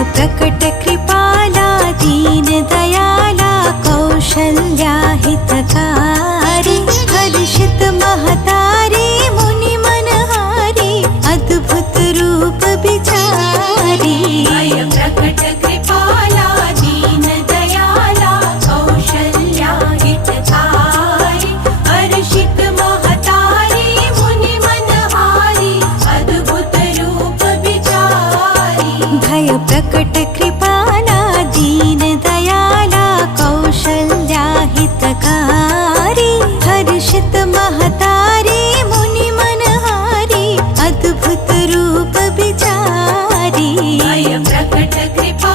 प्रकट कृपाला दीन दयाला कौशल्या हितकारी हर्षित महतारी मुनि मनहारी अद्भुत रूप बिचारी प्रकट कृपाला दीन दयाला कौशल्या हितकारी हर्षित महतारी मुनि मनहारी अद्भुत रूप बिचारी भय प्रकट कृपाला दीन दयाला कौशल्या हितकारी हर्षित महतारी मुनि मनहारी अद्भुत रूप बिचारी प्रकट कृपा